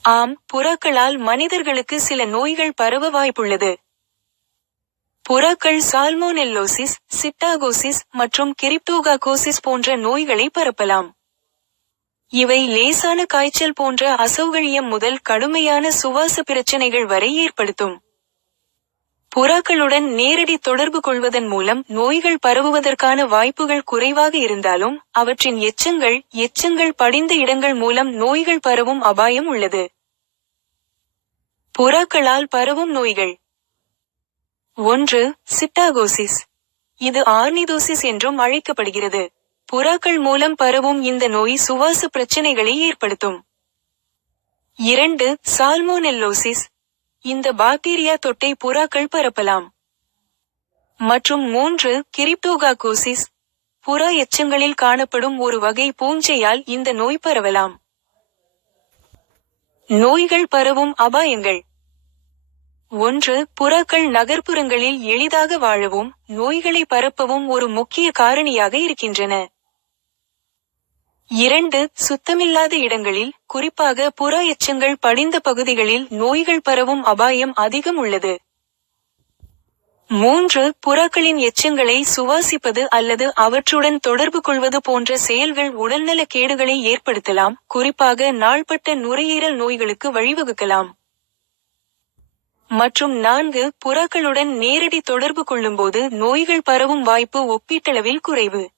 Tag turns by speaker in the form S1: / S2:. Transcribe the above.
S1: ஆம் புறாக்களால் மனிதர்களுக்கு சில நோய்கள் பரவ வாய்ப்புள்ளது. புறாக்கள் சால்மோனெல்லோசிஸ் சிட்டாகோசிஸ் மற்றும் கிரிப்டோகாகோசிஸ் போன்ற நோய்களை பரப்பலாம். இவை லேசான காய்ச்சல் போன்ற அசௌகரியம் முதல் கடுமையான சுவாச பிரச்சனைகள் வரை ஏற்படுத்தும். புறாக்களுடன் நேரடி தொடர்பு கொள்வதன் மூலம் நோய்கள் பரவுவதற்கான வாய்ப்புகள் குறைவாக இருந்தாலும் அவற்றின் எச்சங்கள் எச்சங்கள் படிந்த இடங்கள் மூலம் நோய்கள் பரவும் அபாயம் உள்ளது. புறாக்களால் பரவும் நோய்கள். ஒன்று சிட்டாகோசிஸ். இது ஆர்னிதோசிஸ் என்றும் அழைக்கப்படுகிறது. புறாக்கள் மூலம் பரவும் இந்த நோய் சுவாச பிரச்சனைகளை ஏற்படுத்தும். இரண்டு சால்மோனெல்லோசிஸ். இந்த பாக்டீரியா தொட்டை புறாக்கள் பரப்பலாம். மற்றும் மூன்று கிரிப்டோகாகோசிஸ் புறா எச்சங்களில் காணப்படும் ஒரு வகை பூஞ்சையால் இந்த நோய் பரவலாம். நோய்கள் பரவும் அபாயங்கள். ஒன்று புறாக்கள் நகர்ப்புறங்களில் எளிதாக வாழவும் நோய்களை பரப்பவும் ஒரு முக்கிய காரணியாக இருக்கின்றன. இரண்டு சுத்தமில்லாத இடங்களில் குறிப்பாக புற எச்சங்கள் படிந்த பகுதிகளில் நோய்கள் பரவும் அபாயம் அதிகம் உள்ளது. மூன்று புறாக்களின் எச்சங்களை சுவாசிப்பது அல்லது அவற்றுடன் தொடர்பு கொள்வது போன்ற செயல்கள் உடல்நல கேடுகளை ஏற்படுத்தலாம் குறிப்பாக நாள்பட்ட நுரையீரல் நோய்களுக்கு வழிவகுக்கலாம். மற்றும் நான்கு புறாக்களுடன் நேரடி தொடர்பு கொள்ளும்போது நோய்கள் பரவும் வாய்ப்பு ஒப்பீட்டளவில் குறைவு.